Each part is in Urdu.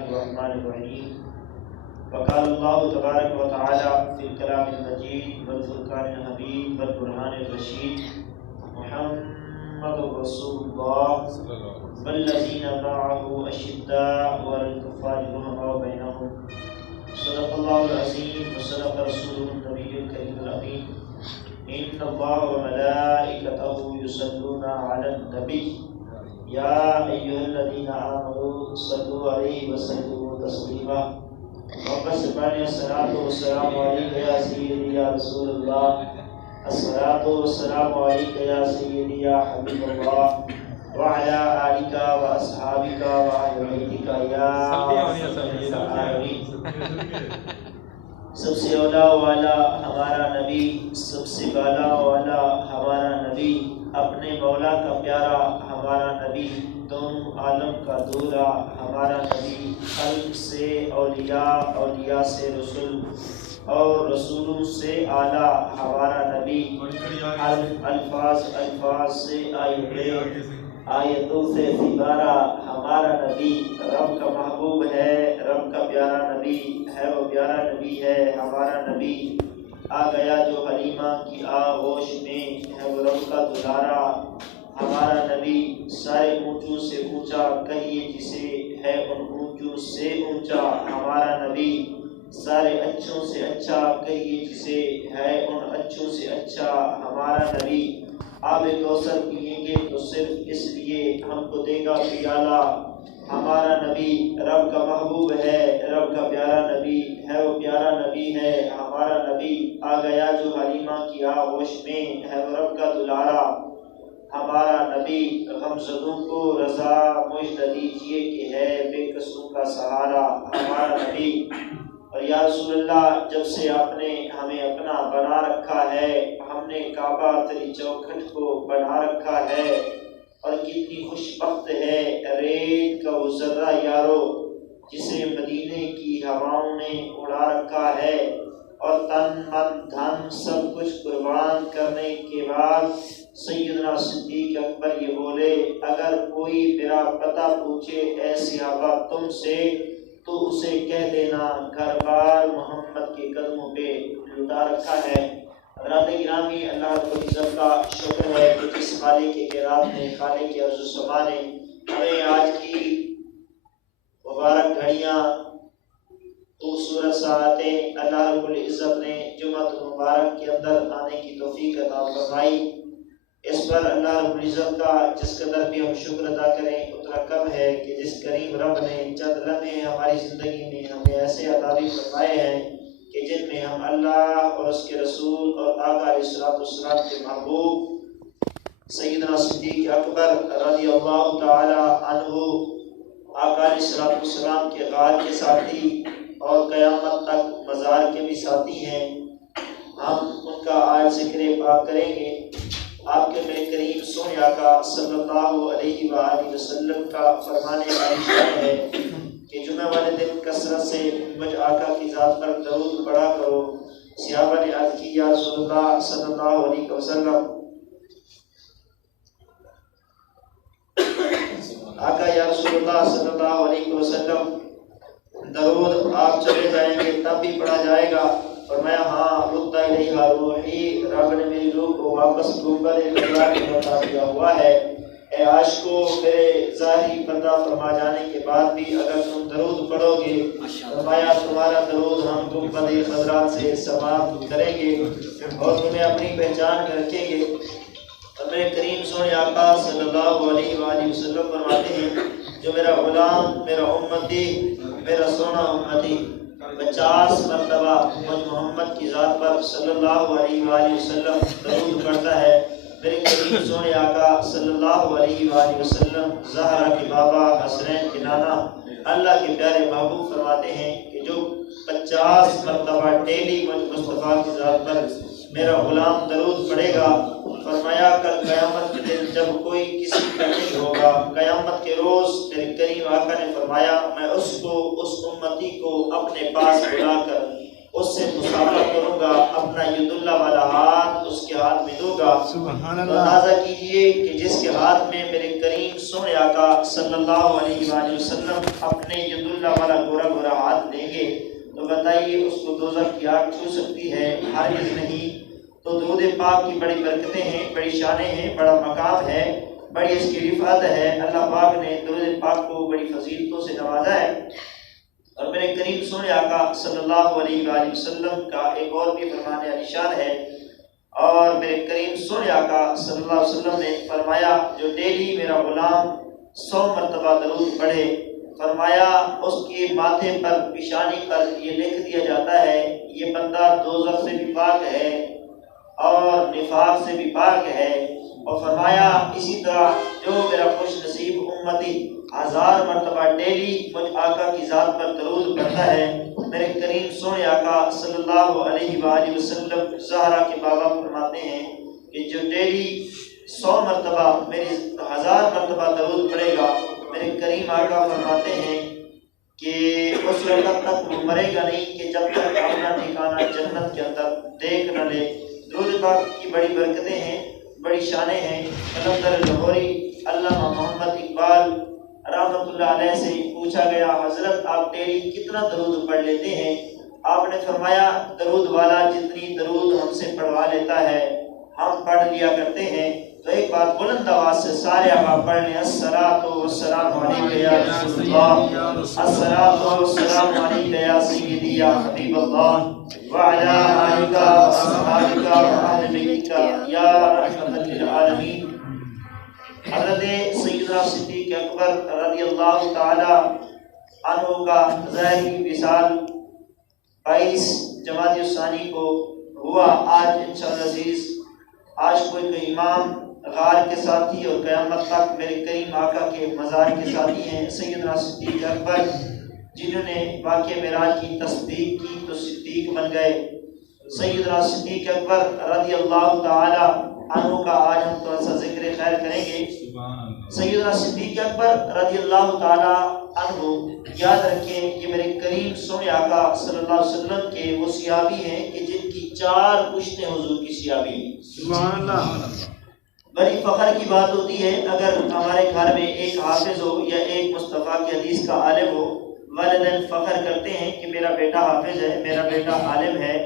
الرحمن الرحیم وقال اللہ تبارک و تعالی فی الکلام المجید والفرقان الحمید والبرہان الرشید محمد رسول اللہ والذین معه اشداء علی الکفار رحماء بینہم صدق اللہ العظیم وصدق رسوله النبی الکریم الامین ان اللہ وملائکتہ یصلون علی النبی یا ایھا الذین آمنوا صلوا علیہ وسلموا تسلیما محمد سے پڑھنے الصلاۃ والسلام علیک یا سیدی یا رسول اللہ الصلاۃ والسلام علیک یا سیدی یا حبیب اللہ وعلی آلک واصحابک وعلی بیتک یا سید العالمین۔ سب سے اولا والا ہمارا نبی، سب سے بالا والا ہمارا نبی، اپنے مولا کا پیارا ہمارا نبی، دونوں عالم کا دورا ہمارا نبی، خلق سے اولیاء، اولیاء سے رسول اور رسولوں سے اعلیٰ ہمارا نبی، الفاظ سے آیتوں سے عبارہ ہمارا نبی، رب کا محبوب ہے، رب کا پیارا نبی ہے، وہ پیارا نبی ہے ہمارا نبی۔ آ گیا جو حلیمہ کی آغوش میں ہے وہ رب کا دلارا ہمارا نبی، سارے اونچوں سے اونچا کہیے جسے ہے ان اونچوں سے اونچا ہمارا نبی، سارے اچھوں سے اچھا کہیے جسے ہے ان اچھوں سے اچھا ہمارا نبی۔ آب کوثر پئیں گے تو صرف اس لیے ہم کو دے گا پیالہ ہمارا نبی، رب کا محبوب ہے، رب کا پیارا نبی ہے، وہ پیارا نبی ہے ہمارا نبی۔ آ گیا جو حلیمہ کی آغوش میں ہے وہ رب کا دلارا ہمارا نبی، غمزدوں کو رضا مجد دیجیے کہ ہے بے کسوں کا سہارا ہمارا نبی۔ اور یا رسول اللہ، جب سے آپ نے ہمیں اپنا بنا رکھا ہے، ہم نے کعبہ تیری چوکھٹ کو بنا رکھا ہے، اور کتنی خوش بخت ہے ریت کا وہ ذرہ یارو جسے مدینے کی ہواؤں نے اڑا رکھا ہے، اور تن من دھن سب کچھ قربان کرنے کے بعد سیدنا صدیق اکبر یہ بولے، اگر کوئی میرا پتہ پوچھے اے صحابہ تم سے تو اسے کہہ دینا گھر بار محمد کے قدموں پہ لٹا رکھا ہے۔ حضرات گرامی، اللہ رب العزت کا شکر ہے کہ جس خالق کے رات میں، خالق کے عرض و سما نے ہمیں آج کی مبارک گھڑیاں، خوبصورت ساعتیں اللہ رب العزت نے جمعہ مبارک کے اندر آنے کی توفیق عطا فرمائی۔ اس پر اللہ رب العزت کا جس قدر بھی ہم شکر ادا کریں اتنا کم ہے کہ جس کریم رب نے چند لمحے ہماری زندگی میں ہمیں ایسے عطا فرمائے ہیں کہ جن میں ہم اللہ اور اس کے رسول اور آقا علیہ الصلوۃ والسلام کے محبوب سیدنا صدیق اکبر رضی اللہ تعالی عنہ، آقا علیہ الصلوۃ والسلام کے غار کے ساتھی اور قیامت تک مزار کے بھی ساتھی ہیں، ہم ان کا آج ذکر پاک کریں گے۔ آپ کے میرے کریم سونے آقا صلی اللہ علیہ وآلہ وسلم کا فرمان عائشہ ہے کہ جمعہ والے دن کثرت سے مجھ آقا کی ذات پر درود پڑھا کرو۔ صحابہ نے عرض کی یا رسول اللہ صلی اللہ علیہ وسلم، آقا یا رسول اللہ صلی اللہ علیہ وسلم درود آپ چلے جائیں گے تب بھی پڑھا جائے گا؟ فرمایا ہاں، رد الیہا روحی، رب نے میری روح کو واپس گنبد خدا کی طرف دیا ہوا ہے۔ اے عاشقو، میرے ظاہری پردہ فرما جانے کے بعد بھی اگر تم درود پڑھو گے، فرمایا تمہارا درود ہم گنبد خضرا سے سماعت کریں گے اور تمہیں اپنی پہچان میں رکھیں گے۔ اور میرے کریم سونے آقا صلی اللہ علیہ وآلہ وسلم فرماتے ہیں جو میرا غلام، میرا امتی، میرا سونا امتی 50 مرتبہ مجھ محمد کی ذات پر صلی اللہ علیہ وآلہ وسلم درود پڑھتا ہے، میرے کریم سونے آقا صلی اللہ علیہ وآلہ وسلم زہرا کے بابا، حسنین کے نانا، اللہ کے پیارے محبوب فرماتے ہیں کہ جو 50 مرتبہ ڈیلی مجھ مصطفیٰ کی ذات پر میرا غلام درود پڑھے گا، فرمایا کل قیامت کے دن جب کوئی کسی کا نہیں ہوگا، قیامت کے روز میرے کریم آقا نے فرمایا میں اس کو، اس امتی کو اپنے پاس بلا کر اس سے مصافحہ کروں گا، اپنا ید اللہ والا ہاتھ اس کے ہاتھ میں دوں گا۔ اندازہ کیجئے کہ جس کے ہاتھ میں میرے کریم سونے آقا صلی اللہ علیہ وآلہ وسلم اپنے ید اللہ والا گورا گورا ہاتھ لیں گے تو بتائیے اس کو دوزخ کی آگ چھو سکتی ہے؟ ہرگز نہیں۔ تو درود پاک کی بڑی برکتیں ہیں، بڑی شانیں ہیں، بڑا مقام ہے، بڑی اس کی رفعت ہے۔ اللہ پاک نے درود پاک کو بڑی فضیلتوں سے نوازا ہے، اور میرے کریم سونے آقا صلی اللہ علیہ وآلہ وسلم کا ایک اور بھی فرمان علی شان ہے، اور میرے کریم سونے آقا صلی اللہ علیہ وسلم نے فرمایا جو ڈیلی میرا غلام 100 مرتبہ درود پڑھے، فرمایا اس کے ماتھے پر پیشانی پر یہ لکھ دیا جاتا ہے یہ بندہ دوزخ سے بھی پاک ہے اور نفاق سے بھی پاک ہے۔ اور فرمایا اسی طرح جو میرا خوش نصیب امتی 1000 مرتبہ ڈیلی مجھ آقا کی ذات پر درود پڑھتا ہے، میرے کریم سونے آقا صلی اللہ علیہ وآلہ وسلم زہرا کے بابا فرماتے ہیں کہ جو ڈیلی 100 مرتبہ میری 1000 مرتبہ درود پڑھے گا، میرے کریم آقا فرماتے ہیں کہ اس وقت تک وہ مرے گا نہیں کہ جب تک اپنا ٹھکانہ جنت کے اندر دیکھ نہ لے۔ درود پاک کی بڑی برکتیں ہیں، بڑی شانیں ہیں۔ قلندر لاہوری علامہ محمد اقبال رحمۃ اللہ علیہ سے پوچھا گیا حضرت آپ ڈیلی کتنا درود پڑھ لیتے ہیں؟ آپ نے فرمایا درود والا جتنی درود ہم سے پڑھوا لیتا ہے ہم پڑھ لیا کرتے ہیں۔ تو ایک بات بلند آواز سے سارے آپ پڑھ لیں، الصلاۃ والسلام علیک یا رسول اللہ، الصلاۃ والسلام علیک یا سیدی یا حبیب اللہ، وعلی آلک واصحابک واہل بیتک یا رحمت للعالمین۔ حضرت سیدنا صدیق اکبر رضی اللہ تعالی عنہ کا ظاہری وصال 22 جمادی الثانی کو ہوا۔ آج انشاءاللہ عزیز آج کوئی امام غار کے ساتھی اور قیامت تک میرے کریم آقا کے مزار کے ساتھی ہیں سیدنا صدیق اکبر، جنہوں نے واقعہ معراج کی تصدیق کی تو صدیق بن گئے۔ سیدنا صدیق اکبر رضی اللہ تعالی عنہ کا آج ہم تھوڑا سا ذکر خیر کریں گے۔ سیدنا صدیق اکبر رضی اللہ تعالی عنہ یاد رکھیں یہ میرے کریم سونے آقا صلی اللہ علیہ وسلم کے وہ صحابی ہیں کہ جن کی 4 پشتیں حضور کی صحابی ہیں۔ سبحان اللہ۔ بڑی فخر کی بات ہوتی ہے اگر ہمارے گھر میں ایک حافظ ہو یا ایک مصطفیٰ کی حدیث کا عالم ہو، والدین فخر کرتے ہیں کہ میرا بیٹا حافظ ہے، میرا بیٹا عالم ہے،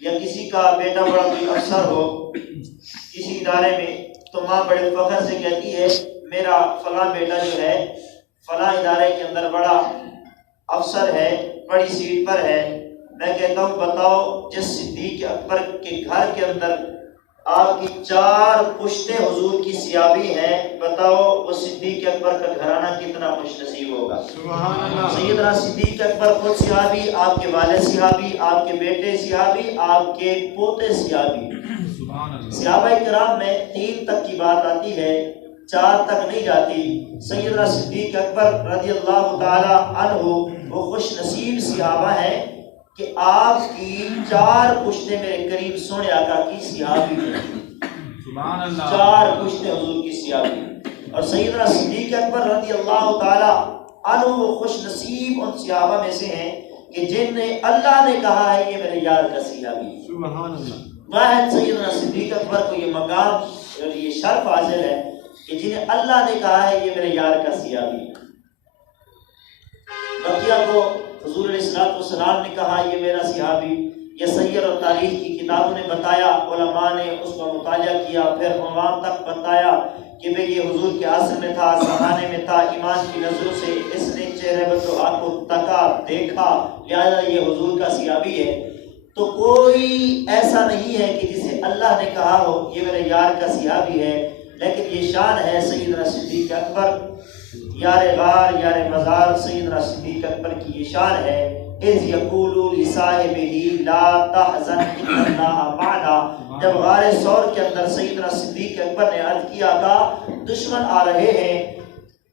یا کسی کا بیٹا بڑا کوئی افسر ہو کسی ادارے میں تو ماں بڑے فخر سے کہتی ہے میرا فلاں بیٹا جو ہے فلاں ادارے کے اندر بڑا افسر ہے، بڑی سیٹ پر ہے۔ میں کہتا ہوں بتاؤ جس صدیق اکبر کے گھر کے اندر آپ کی 4 پشتیں حضور کی صحابی ہیں، بتاؤ وہ صدیق اکبر کا گھرانہ کتنا خوش نصیب ہوگا۔ سبحان اللہ۔ سیدنا صدیق اکبر خود صحابی، آپ کے والد صحابی، آپ کے بیٹے صحابی، آپ کے پوتے صحابی۔ صحابہ کرام میں 3 تک کی بات آتی ہے، 4 تک نہیں جاتی۔ سیدنا صدیق اکبر رضی اللہ تعالی عنہ وہ خوش نصیب صحابہ ہیں کہ آپ کی 4 پشتیں میرے کریم سونے آقا کی صحابی ہیں۔ سبحان اللہ۔ 4 پشتیں حضور کی صحابی، اور سیدنا صدیق اکبر رضی اللہ تعالی عنہ وہ خوش نصیب ان صحابہ میں سے ہیں کہ جن نے اللہ نے کہا ہے یہ میرے یار کا صحابی ہے۔ سبحان اللہ۔ واحد سیدنا صدیق اکبر کو یہ مقام اور یہ شرف حاصل ہے کہ جنہیں اللہ نے کہا ہے یہ میرے یار کا صحابی ہے۔ بقیہ کو حضور علیہ السلام نے کہا یہ میرا صحابی، یہ سیر اور تاریخ کی کتابوں نے بتایا، علماء نے اس کا مطالعہ کیا، پھر عوام تک بتایا کہ بھئی یہ حضور کے عصر میں تھا، زمانے میں تھا، ایمان کی نظروں سے اس نے چہرے بدرعا کو تکا دیکھا، لہذا یہ حضور کا صحابی ہے۔ تو کوئی ایسا نہیں ہے کہ جسے اللہ نے کہا ہو یہ میرے یار کا صحابی ہے، لیکن یہ شان ہے سیدنا صدیق اکبر، یار غار یار مزار سیدنا صدیق اکبر کی یہ شان ہے۔ اذ یقول لصاحبہ لا تحزن ان اللہ معنا، جب غار ثور کے اندر سیدنا صدیق اکبر نے عرض کیا کہ دشمن آ رہے ہیں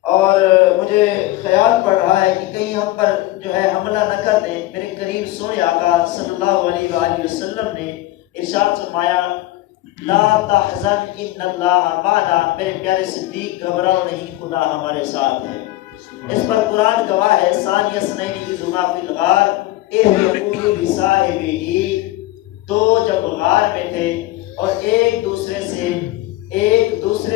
اور مجھے خیال پڑ رہا ہے کہ کہیں ہم پر جو ہے حملہ نہ کر دیں، میرے کریم سونے آقا صلی اللہ علیہ وآلہ وسلم نے ارشاد فرمایا لا تحزن ان اللہ معنا، میرے پیارے صدیق گھبراؤ نہیں، خدا ہمارے ساتھ ہے۔ اس پر قرآن گواہ ہے ثانی اثنین اذ ہما فی الغار اذ یقول لصاحبہ، تو جب غار میں تھے اور ایک دوسرے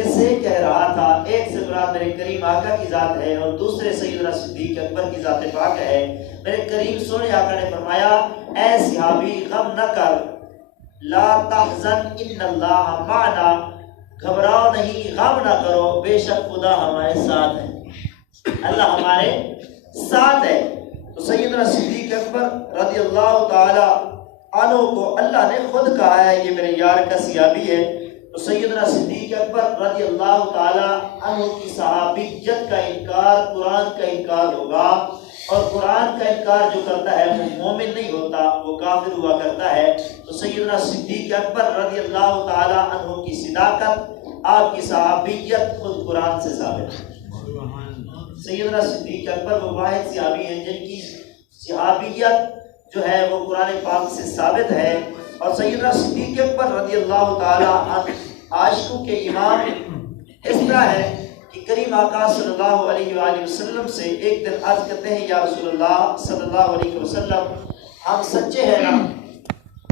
سے کہہ رہا تھا، ایک سے مراد میرے کریم آقا کی ذات ہے اور دوسرے سیدنا صدیق اکبر کی ذات پاک ہے۔ میرے کریم سونے آقا نے فرمایا اے صحابی غم نہ کر، لا تحزن ان اللہ معنا، گھبراؤ نہیں، غم نہ کرو، بے شک خدا ہمارے ساتھ ہے، اللہ ہمارے ساتھ ہے۔ تو سیدنا صدیق اکبر رضی اللہ تعالی عنہ کو اللہ نے خود کہا ہے یہ میرے یار کا صحابی ہے۔ تو سیدنا صدیق اکبر رضی اللہ تعالی عنہ کی صحابیت کا انکار قرآن کا انکار ہوگا، اور قرآن کا انکار جو کرتا ہے وہ مومن نہیں ہوتا، وہ کافر ہوا کرتا ہے۔ تو سیدنا صدیق اکبر رضی اللہ تعالی عنہ کی صداقت، آپ کی صحابیت خود قرآن سے ثابت ہے۔ سیدنا صدیق اکبر وہ واحد صحابی ہیں جن کی صحابیت جو ہے وہ قرآن پاک سے ثابت ہے۔ اور سیدنا صدیق اکبر رضی اللہ تعالی عنہ عاشقوں کے امام اس طرح ہے کہ کریم آقا صلی اللہ علیہ وآلہ وسلم سے ایک دن عرض کرتے ہیں یا رسول اللہ صلی اللہ علیہ وسلم ہم سچے ہیں نا؟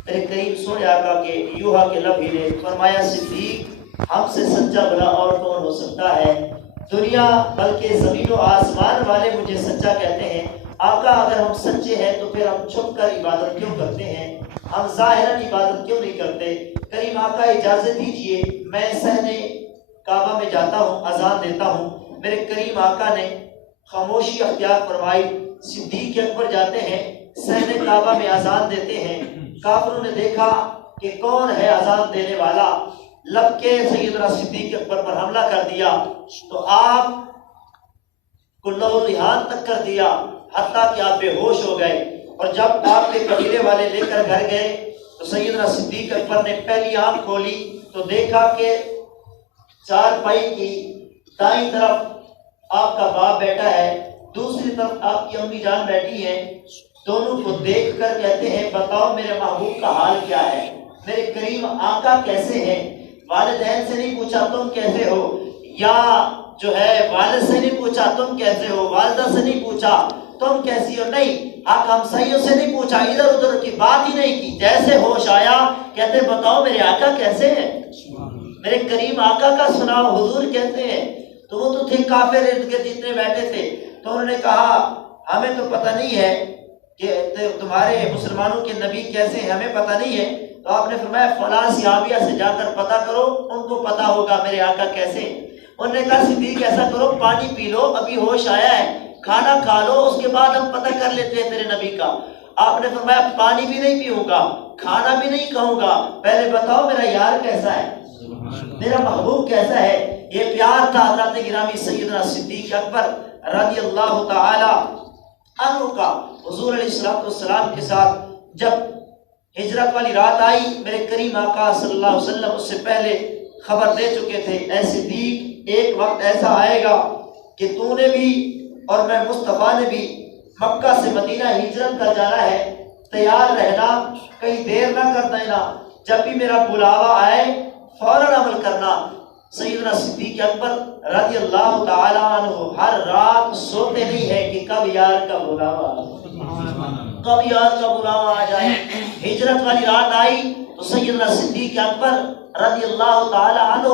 میرے کریم سونے آقا کے یوحا کے لب ہی نے فرمایا صدیق ہم سے سچا بھلا اور کون ہو سکتا ہے؟ دنیا بلکہ زمین و آسمان والے مجھے سچا کہتے ہیں۔ آقا اگر ہم سچے ہیں تو پھر ہم چھپ کر عبادت کیوں کرتے ہیں؟ ہم ظاہراً عبادت کیوں نہیں کرتے؟ کریم آقا اجازت دیجئے میں صحن کعبہ میں جاتا ہوں، اذان دیتا ہوں۔ میرے کریم آقا نے خاموشی اختیار فرمائی، صدیق اکبر جاتے ہیں صحن کعبہ میں اذان دیتے ہیں۔ کافروں نے دیکھا کہ کون ہے اذان دینے والا، لب کے سیدنا صدیق اکبر پر حملہ کر دیا، تو آپ کو لہو لہان تک کر دیا، حتیٰ کہ آپ بے ہوش ہو گئے۔ اور جب آپ کے قبیلے والے لے کر گھر گئے تو سیدنا صدیق اکبر نے پہلی آنکھ کھولی تو دیکھا کہ چارپائی کی دائیں طرف آپ کا باپ بیٹھا ہے، دوسری طرف آپ کی امی جان بیٹھی ہیں۔ دونوں کو دیکھ کر کہتے ہیں بتاؤ میرے محبوب کا حال کیا ہے، میرے کریم آقا کیسے ہیں؟ والدین سے نہیں پوچھا تم کیسے ہو، یا جو ہے والد سے نہیں پوچھا تم کیسے ہو، والدہ سے نہیں پوچھا تم کیسی ہو، نہیں حق ہمسائیوں سے نہیں پوچھا، ادھر ادھر کی بات ہی نہیں کی۔ جیسے ہوش آیا کہتے بتاؤ میرے آقا کیسے ہیں، میرے کریم آقا کا سناؤ حضور کیسے ہیں؟ تو وہ تو تھے کافر ارد گرد جتنے بیٹھے تھے، تو انہوں نے کہا ہمیں تو پتہ نہیں ہے کہ تمہارے مسلمانوں کے نبی کیسے ہیں، ہمیں پتہ نہیں ہے۔ تو آپ نے فرمایا فلاں صحابیہ سے جا کر پتہ کرو، ان کو پتہ ہوگا میرے آقا کیسے ہیں۔ انہوں نے کہا صدیق ایسا کرو پانی پی لو، ابھی ہوش آیا ہے، کھانا کھا لو، اس کے بعد ہم پتہ کر لیتے ہیں تیرے نبی کا۔ آپ نے فرمایا پانی بھی نہیں پیوں گا، کھانا بھی نہیں کھاؤں گا، پہلے بتاؤ میرا یار کیسا ہے، میرا محبوب کیسا ہے۔ یہ پیار تھا حضرت گرامی سیدنا صدیق اکبر رضی اللہ تعالی عنہ کا حضور علیہ السلام کے ساتھ۔ جب ہجرت والی رات آئی میرے کریم آقا صلی اللہ علیہ وسلم اس سے پہلے خبر دے چکے تھے، اے صدیق ایک وقت ایسا آئے گا کہ تو نے بھی اور میں مصطفیٰ نے بھی مکہ سے مدینہ ہجرت کر جانا ہے، تیار رہنا، کہیں دیر نہ کر دینا، جب بھی میرا بلاوا آئے فوراً عمل کرنا۔ سیدنا صدیق اکبر رضی اللہ تعالی عنہ ہر رات سوتے نہیں ہے کہ کب یار کا بلاوا کب یار کا بلاوا آ جائے۔ ہجرت والی رات آئی تو سیدنا صدیق اکبر رضی اللہ تعالی عنہ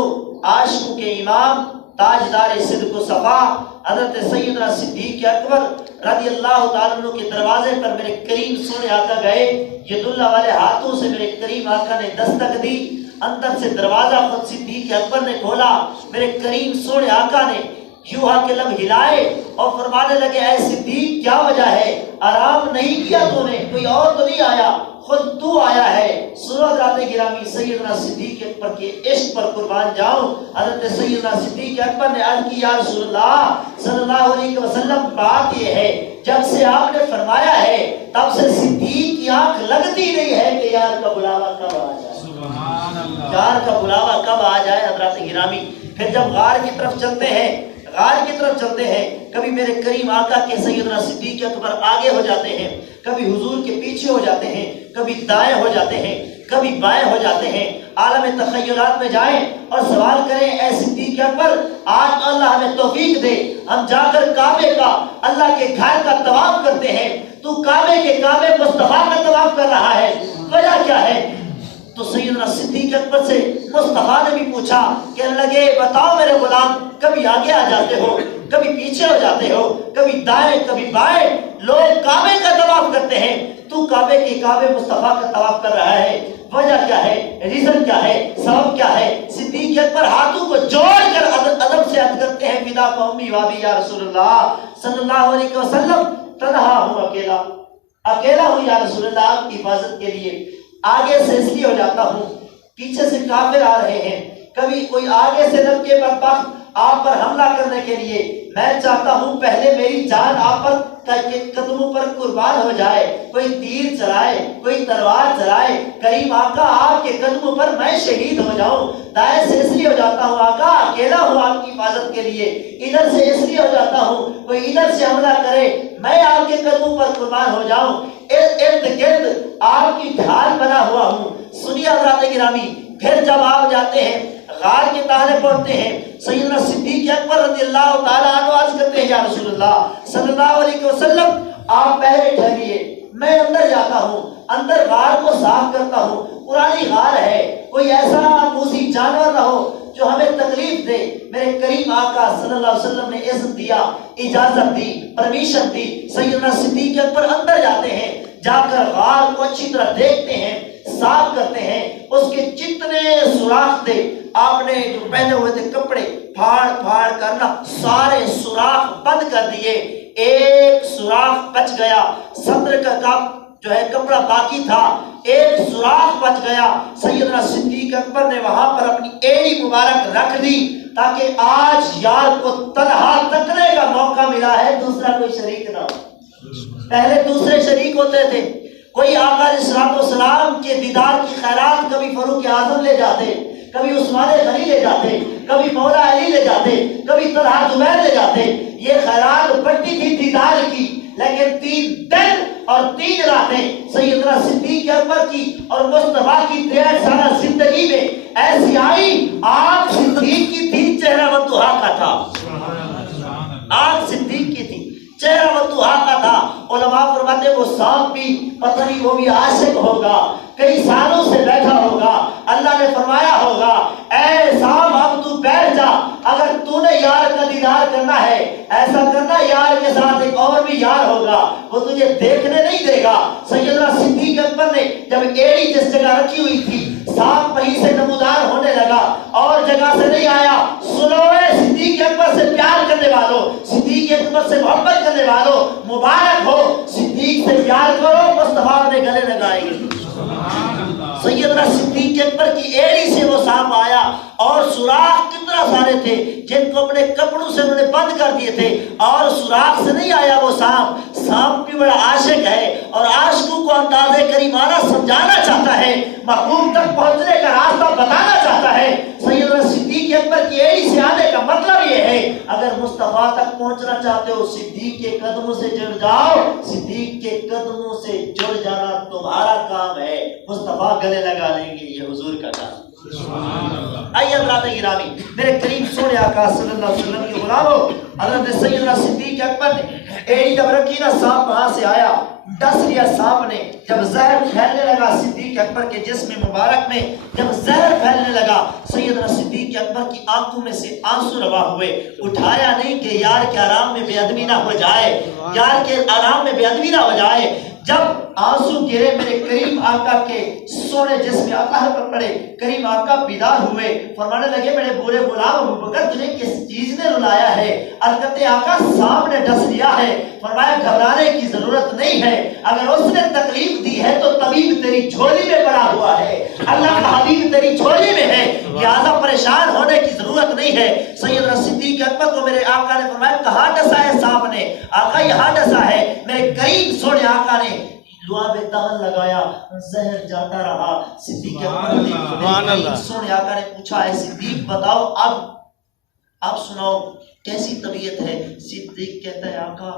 عاشقوں کے امام تاجدار صدق و صفا حضرت سیدنا صدیق اکبر رضی اللہ تعالیٰ عنہ کے دروازے پر میرے کریم سونے آقا گئے، ید اللہ والے ہاتھوں سے میرے کریم آقا نے دستک دی، اندر سے دروازہ خود صدیق اکبر نے کھولا، میرے کریم سونے آقا نے یوحا کے لب ہلائے اور فرمانے لگے اے صدیق کیا وجہ ہے، آرام نہیں کیا تو نے، کوئی اور تو نہیں آیا، خود تو آیا ہے۔ سنو حضرات گرامی سیدنا صدیق اکبر کے عشق پر قربان جاؤں، حضرت سیدنا صدیق اکبر نے عرض کی یا رسول اللہ صلی اللہ علیہ وسلم بات یہ ہے جب سے آپ نے فرمایا ہے تب سے صدیق کی آنکھ لگتی نہیں ہے کہ یار کا بلاوا کب آ جائے، یار کا بلاوا کب آ جائے۔ حضرات گرامی پھر جب غار کی طرف چلتے ہیں، غار کی طرف چلتے ہیں، کبھی میرے کریم آقا کے سیدنا صدیق اکبر آگے ہو جاتے ہیں، کبھی حضور کے پیچھے ہو جاتے ہیں، کبھی دائیں ہو جاتے ہیں، کبھی بائیں ہو جاتے ہیں۔ عالم تخیلات میں جائیں اور سوال کریں اے صدیق اکبر آج اللہ ہمیں توفیق دے، ہم جا کر کعبے کا اللہ کے گھر کا طواف کرتے ہیں، تو کعبے کے کعبے مصطفیٰ کا طواف کر رہا ہے، وجہ کیا ہے؟ تو سیدنا صدیق اکبر سے مصطفیٰ نے بھی پوچھا، کہنے لگے بتاؤ میرے غلام، کبھی آگے آ جاتے ہو، کبھی پیچھے ہو جاتے ہو، کبھی دائیں کبھی بائیں، لوگ کعبے کا طواف کرتے ہیں، تو کعبے کے کعبے مصطفیٰ کا طواف کر رہا ہے، وجہ کیا ہے؟ ریزن کیا ہے؟ سبب کیا ہے؟ صدیق اکبر ہاتھوں کو جوڑ کر ادب سے عرض کرتے ہیں، فدا کو امی وابی یا رسول اللہ صلی اللہ علیہ وسلم، تنہا ہوں، اکیلا ہوں یا رسول اللہ، آپ کی حفاظت کے لیے آگے سے اس لیے ہو جاتا ہوں، پیچھے سے کافر آ رہے ہیں، کبھی کوئی آگے سے لب کے بدبخت آپ پر حملہ کرنے کے لیے، میں چاہتا ہوں پہلے میری جان آپ پر قدموں پر قربان ہو جائے، کوئی تیر چلائے، کوئی تلوار چلائے، کریم آقا آپ کے قدموں پر میں شہید ہو جاؤں، دائیں سے اس لیے ہو جاتا ہوں آقا اکیلا ہوں آپ کی حفاظت کے لیے، ادھر سے اس لیے ہو جاتا ہوں کوئی ادھر سے حملہ کرے میں آپ کے قدموں پر قربان ہو جاؤں، ارد گرد آپ کی ڈھال بنا ہوا ہوں۔ سنیے حضرات گرامی، پھر جب آپ جاتے ہیں غار کے تہنے پڑھتے ہیں، سیدنا صدیق اکبر رضی اللہ تعالیٰ عنہ عرض کرتے ہیں، یا رسول اللہ صلی اللہ علیہ وسلم آپ پہلے ٹھہریے، میں اندر جاتا ہوں، اندر غار کو صاف کرتا ہوں، پرانی غار ہے، کوئی ایسا موذی جانور نہ ہو جو ہمیں تکلیف دے۔ میرے کریم آقا صلی اللہ علیہ وسلم نے اذن دیا، اجازت دی، پرمیشن دی، سیدنا صدیق اکبر اندر جاتے ہیں، جا کر غار کو اچھی طرح دیکھتے ہیں، صاف کرتے ہیں، اس کے جتنے سوراخ تھے، آپ نے جو پہنے ہوئے تھے کپڑے پھاڑ کرنا، سارے سوراخ بند کر دیے، ایک سوراخ بچ گیا، صدر کا جو ہے کپڑا باقی تھا، ایک سوراخ بچ گیا، سیدنا صدیق اکبر نے وہاں پر اپنی ایڑی مبارک رکھ دی تاکہ آج یار کو تنہا تکنے کا موقع ملا ہے، دوسرا کوئی شریک نہ ہو۔ پہلے دوسرے شریک ہوتے تھے، کوئی آقا علیہ السلام کے دیدار کی خیرات کبھی فاروق اعظم لے جاتے، کبھی عثمان غنی لے جاتے، کبھی مولا علی لے جاتے، کبھی طلحہ زبیر لے جاتے، یہ خیرات بڑھتی تھی دیدار کی، لیکن 3 دن اور 3 راتیں سیدنا صدیق اکبر کی اور مصطفیٰ کی 63 سالہ زندگی میں ایسی آئی، آنکھ صدیق کی تھی، چہرہ والضحیٰ کا تھا، آنکھ صدیق کی تھی، چہرہ والضحیٰ کا تھا۔ علماء فرماتے وہ سانپ بھی پتہ نہیں وہ بھی عاشق ہوگا، کئی سالوں سے بیٹھا ہوگا، اللہ نے فرمایا ہوگا اے سانپ اب تو بیٹھ جا، اگر تو نے یار کا دیدار کرنا ہے ایسا کرنا، یار کے ساتھ ایک اور بھی یار ہوگا، وہ تجھے دیکھنے نہیں دے گا۔ سیدنا صدیق اکبر نے جب ایڑی جس جگہ رکھی ہوئی تھی، سانپ وہیں سے نمودار ہونے لگا، اور جگہ سے نہیں آیا۔ سنو اے صدیق اکبر سے پیار کرنے والوں، صدیق اکبر سے محبت کرنے والوں، مبارک ہو، صدیق سے پیار کرو، مصطفیٰ نے گلے لگائیں گے۔ سیدنا صدیق اکبر کی ایڑی سے وہ سانپ آیا، اور سوراخ کتنا سارے تھے جن کو اپنے کپڑوں سے انہوں نے بند کر دیے تھے، اور سوراخ سے نہیں آیا وہ سانپ۔ سانپ بھی بڑا عاشق ہے اور عاشقوں کو اندازے کریمانہ سمجھانا چاہتا ہے، محبوب تک پہنچنے کا راستہ بتانا چاہتا ہے۔ سیدنا صدیق اکبر کی ایڑی سے آنے کا مطلب یہ ہے اگر مصطفیٰ تک پہنچنا چاہتے ہو صدیق کے قدموں سے جڑ جاؤ، صدیق کے قدموں سے جڑ جانا تمہارا کام ہے، مصطفیٰ گلے لگا لیں گے، یہ حضور کا کام۔ آئیے حضرات گرامی، میرے کریم سونے آقا صلی اللہ علیہ وسلم کے غلاموں، حضرت سیدنا صدیق اکبر نے ایڑی جب رکھی نا، سانپ وہاں سے آیا، ڈس لیا سانپ نے، جب زہر پھیلنے لگا صدیق اکبر کے جسم مبارک میں، جب زہر پھیلنے لگا، سیدنا صدیق اکبر کی آنکھوں میں سے آنسو روا ہوئے، اٹھایا نہیں کہ یار کے آرام میں بے ادبی نہ ہو جائے، یار کے آرام میں بے ادبی نہ ہو جائے۔ جب آنسو گرے میرے کریم آقا کے سونے جسم آقا پر پڑے، کریم آقا بیدار ہوئے، فرمانے لگے میرے بورے غلام ابوبکر تجھے کس چیز نے رلایا ہے؟ حضرت آقا سانپ نے ڈس لیا ہے۔ فرمایا گھبرانے کی ضرورت نہیں ہے، اگر اس نے تکلیف دی ہے تو طبیب تیری جھولی میں پڑا ہوا ہے، اللہ کا حبیب تیری جھولی میں ہے، لہذا پریشان ہونے کی ضرورت نہیں ہے۔ سیدنا صدیق اکبر کو میرے آقا نے فرمایا کہاں ڈسا ہے سانپ نے؟ آقا یہاں ڈسا ہے۔ میرے کریم سونے آقا نے لعاب دہن لگایا، زہر جاتا رہا۔ صدیق اکبر نے سونے آقا نے پوچھا ہے صدیق بتاؤ اب سناؤ کیسی طبیعت ہے؟ صدیق کہتا ہے آقا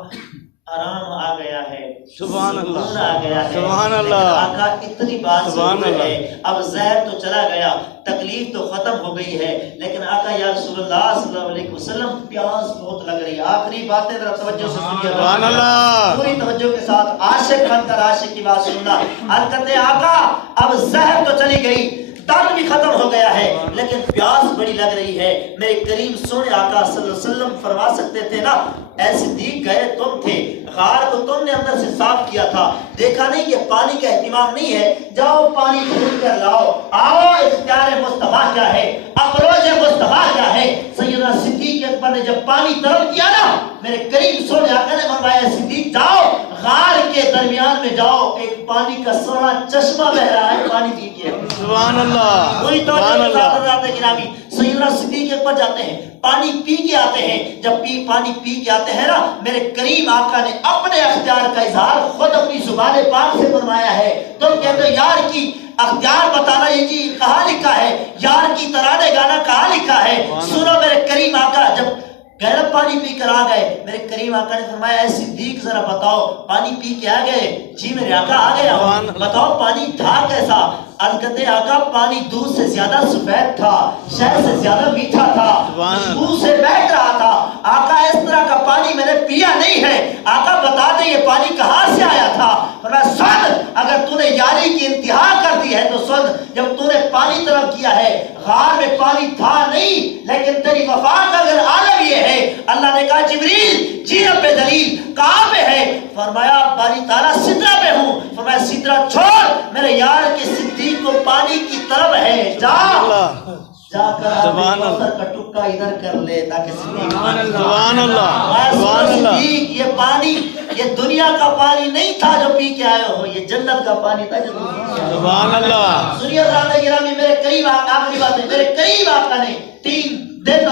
آرام آ گیا ہے، سبحان اللہ، سکون آ گیا ہے۔ سبحان اللہ۔ لیکن آقا اتنی بات سبحان ضرور اللہ۔ ہے، اب زہر تو چلا گیا، تکلیف تو ختم ہو گئی ہے، لیکن آقا یا رسول اللہ صلی اللہ علیہ وسلم پیاس بہت لگ رہی ہے۔ آخری باتیں ذرا توجہ سے سنیے، سبحان اللہ، پوری توجہ کے ساتھ عاشق بن کر عاشق کی بات سننا۔ حرکت آقا اب زہر تو چلی گئی، درد بھی ختم ہو گیا ہے، لیکن پیاس بڑی لگ رہی ہے۔ میرے کریم سونے آقا صلی اللہ علیہ وسلم فرما سکتے تھے نا، اے صدیق گئے تم تھے، غار کو تم نے اندر سے صاف کیا تھا، دیکھا نہیں کہ پانی کا اہتمام نہیں ہے، جاؤ پانی ڈھونڈ کر لاؤ، آؤ اختیار مصطفیٰ کیا ہے، افروج مصطفیٰ کیا ہے۔ سیدنا صدیق اکبر نے جب پانی طلب کیا نا، میرے کریم سونے آقا نے فرمایا صدیق جاؤ غار کے درمیان میں جاؤ، ایک پانی کا سونا چشمہ بہ رہا ہے، پانی پی کے۔ سبحان اللہ، وہی تو سبحان اللہ۔ گرامی سیدنا صدیق اکبر جاتے ہیں، پانی پی کے آتے ہیں، جب پانی پی کے آتے ہیں نا، میرے کریم آقا نے اپنے اختیار کا اظہار خود اپنی زبان پاک سے فرمایا ہے۔ تم کہتے ہو یار کی اختیار بتانا، یہ جی کہاں لکھا ہے، یار کی ترانے گانا کہاں لکھا ہے؟ سنو میرے کریم آقا جب گہرا پانی پی کر آ گئے، میرے کریم آقا نے فرمایا اے صدیق ذرا بتاؤ پانی پی کے آ گئے؟ جی میرے آقا آ گیا ہوں۔ بتاؤ پانی تھا کیسا؟ عرض کرتے آقا پانی دودھ سے زیادہ سفید تھا، شہد سے زیادہ میٹھا تھا، خوشبو سے بہک رہا تھا۔ آقا اس طرح کا پانی میں نے پیا نہیں ہے، آقا بتا دے یہ پانی کہاں سے آیا تھا؟ فرمایا سن، اگر تو نے یاری کی انتہا کر دی ہے تو سن، جب تو نے پانی طلب کیا ہے غار میں پانی تھا نہیں، لیکن تیری وفا کا اگر عالم یہ ہے، اللہ نے کہا جبریل جی رب دلیل کہاں پہ ہے؟ فرمایا باری تعالیٰ سدرہ پہ ہوں۔ فرمایا سدرہ چھوڑ، میرے یار کے صدیق کو پانی کی طلب ہے، جا جا کر کوثر کا ٹکا ادھر کر لے تاکہ صدیق سبحان اللہ، سبحان اللہ۔ صدیق یہ پانی یہ دنیا کا پانی نہیں تھا جو پی کے آئے ہو، یہ جنت کا پانی تھا جو تم پی کے آئے ہو۔ سبحان اللہ۔ سنیے حضرات گرامی، میرے قریب آخری بات ہے، میرے قریب آقا نے 3 دن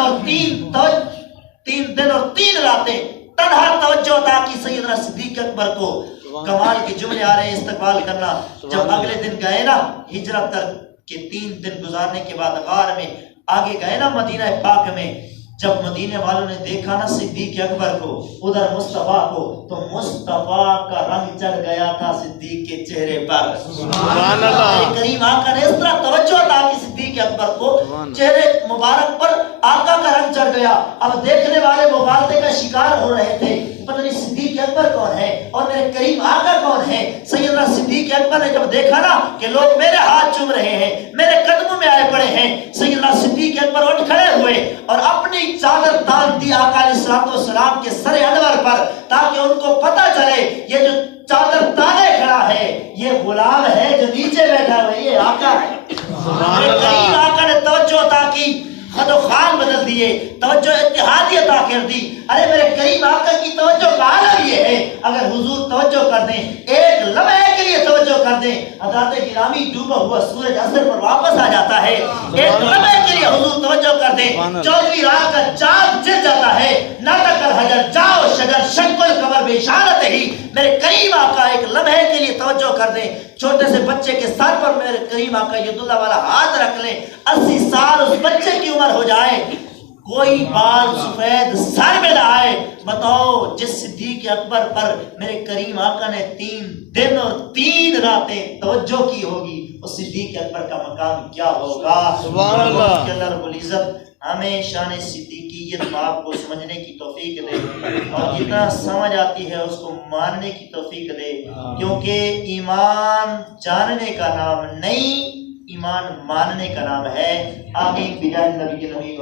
اور 3 راتیں تنہا توجہ عطا کی سیدنا صدیق اکبر کو۔ کمال کے جملے آ رہے ہیں استقبال کرنا۔ جب اگلے دن گئے نا ہجرت کر کے 3 دن گزارنے کے بعد غار میں آگے گئے نا مدینہ پاک میں، جب مدینے والوں نے دیکھا نا صدیق اکبر کو ادھر مصطفیٰ کو، تو مصطفیٰ کا رنگ چڑھ گیا تھا صدیق کے چہرے پر۔ سبحان اللہ۔ کریم آقا نے اس طرح توجہ عطا کی صدیق اکبر کو، چہرے مبارک پر آقا کا رنگ چڑھ گیا۔ اب دیکھنے والے مغالطے کا شکار ہو رہے تھے، پتہ نہیں صدیق اکبر کون ہے اور میرے کریم آقا کون ہے۔ سیدنا صدیق اکبر نے جب دیکھا نا کہ لوگ میرے ہاتھ چوم رہے ہیں، میرے قدموں میں آئے پڑے ہیں، سیدنا صدیق اکبر اٹھ کھڑے ہوئے اور اپنی چادر تان دی آقا علیہ السلام کے سر انور پر، تاکہ ان کو پتہ چلے یہ جو چادر تانے کھڑا ہے یہ غلام ہے جو نیچے بیٹھا ہوا ہے، یہ آقا ہے۔ میرے کریم آقا نے توجہ عطا کی، خد و خال بدل دیے، توجہ اتحادی عطا کر دی۔ ارے میرے کریم آقا کی توجہ کا عالم یہ ہے، اگر حضور توجہ کر دیں، ایک لمحے کے لیے توجہ کر دیں، حضرات گرامی ڈوبا ہوا سورج اثر پر واپس آ جاتا ہے۔ ایک لمحے کے لیے حضور توجہ کر دیں، 14ویں رات کا چاند جل جاتا ہے۔ ناٹک الحجر جاؤ شجر شق القمر بشارت ہی، میرے کریم آقا ایک لمحے کے لیے توجہ کر دیں، چھوٹے سے بچے کے سر پر میرے کریم آقا ید اللہ والا ہاتھ رکھ لیں، 80 سال اس بچے کی عمر ہو جائے، کوئی بال سفید سر میں نہ آئے۔ بتاؤ جس صدیق اکبر پر میرے کریم آقا نے 3 دن اور 3 راتیں توجہ کی ہوگی، اس صدیق اکبر کا مقام کیا ہوگا؟ سبحان اللہ۔ کہ اللہ رب العزت ہمیں شان صدیقیت باپ کو سمجھنے کی توفیق دے، اور جتنا سمجھ آتی ہے اس کو ماننے کی توفیق دے، کیونکہ ایمان جاننے کا نام نہیں، ایمان ماننے کا نام ہے۔ آمین بجاہ نبی کے نبی